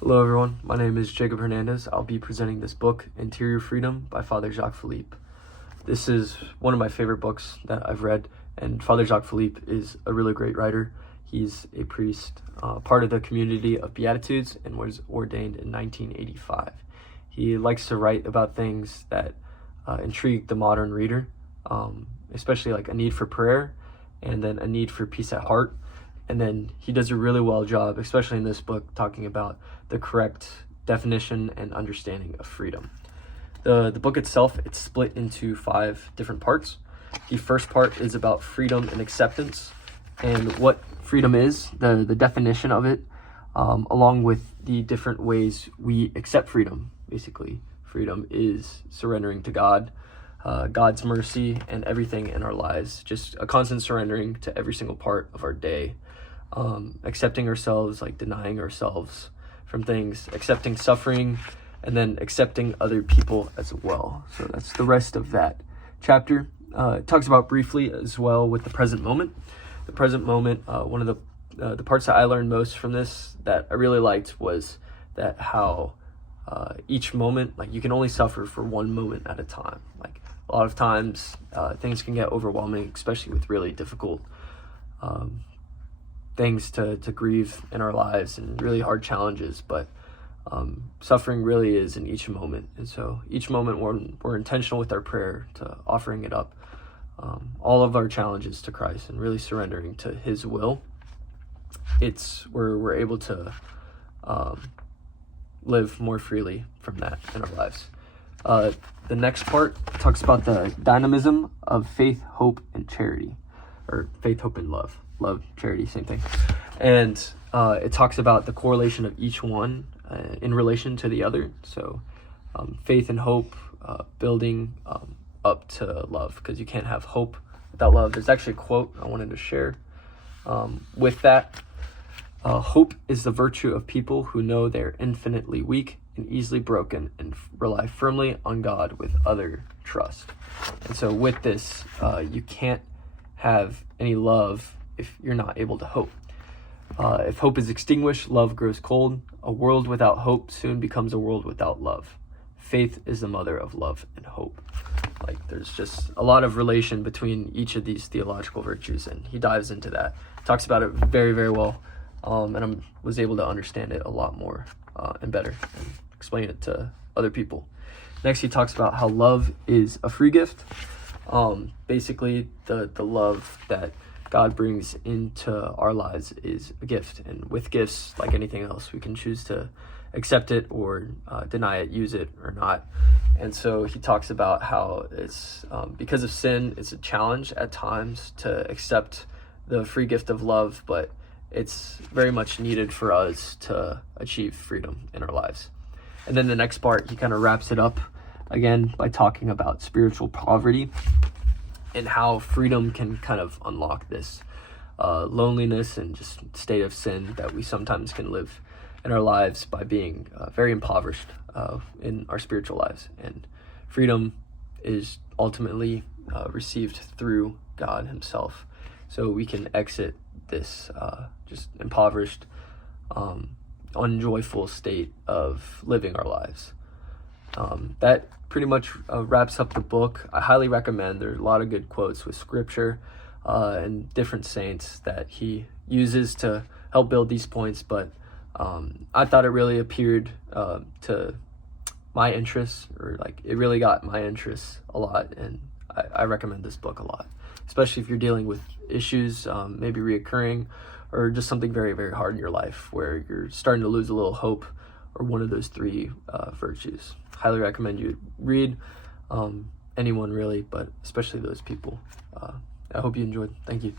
Hello everyone, my name is Jacob Hernandez. I'll be presenting this book, Interior Freedom by Father Jacques Philippe. This is one of my favorite books that I've read, and Father Jacques Philippe is a really great writer. He's a priest, part of the community of Beatitudes, and was ordained in 1985. He likes to write about things that intrigue the modern reader, especially like a need for prayer, and then a need for peace at heart. And then he does a really well job, especially in this book, talking about the correct definition and understanding of freedom. The book itself, it's split into 5 different parts. The first part is about freedom and acceptance, and what freedom is, the definition of it, along with the different ways we accept freedom. Basically, freedom is surrendering to God, God's mercy, and everything in our lives, just a constant surrendering to every single part of our day. Accepting ourselves, like denying ourselves from things, accepting suffering, and then accepting other people as well. So that's the rest of that chapter. It talks about briefly as well with the present moment. The present moment, one of the parts that I learned most from this that I really liked was that how each moment, like you can only suffer for one moment at a time. Like a lot of times things can get overwhelming, especially with really difficult things to grieve in our lives and really hard challenges, but suffering really is in each moment. And so each moment we're intentional with our prayer to offering it up, all of our challenges to Christ and really surrendering to his will. We're able to live more freely from that in our lives. The next part talks about the dynamism of faith, hope, and charity, or faith, hope, and love. Love, charity, same thing. And it talks about the correlation of each one in relation to the other. So faith and hope building up to love, because you can't have hope without love. There's actually a quote I wanted to share with that. Hope is the virtue of people who know they're infinitely weak and easily broken and rely firmly on God with utter trust. And so with this, you can't have any love if you're not able to hope. If hope is extinguished, love grows cold. A world without hope soon becomes a world without love. Faith is the mother of love and hope. Like there's just a lot of relation between each of these theological virtues, and he dives into that. Talks about it very, very well, and I was able to understand it a lot more and better and explain it to other people. Next, he talks about how love is a free gift. Basically, the love that God brings into our lives is a gift, and with gifts, like anything else, we can choose to accept it or deny it, use it or not. And so he talks about how it's because of sin, it's a challenge at times to accept the free gift of love, but it's very much needed for us to achieve freedom in our lives. And then the next part, he kind of wraps it up again by talking about spiritual poverty and how freedom can kind of unlock this loneliness and just state of sin that we sometimes can live in our lives by being very impoverished in our spiritual lives. And freedom is ultimately received through God himself. So we can exit this just impoverished, unjoyful state of living our lives. That pretty much wraps up the book. I highly recommend. There's a lot of good quotes with scripture and different saints that he uses to help build these points, but I thought it really appeared to my interests, or like it really got my interests a lot, and I recommend this book a lot, especially if you're dealing with issues maybe reoccurring or just something very, very hard in your life where you're starting to lose a little hope, or one of those 3 virtues. Highly recommend you read, anyone really, but especially those people. I hope you enjoyed. Thank you.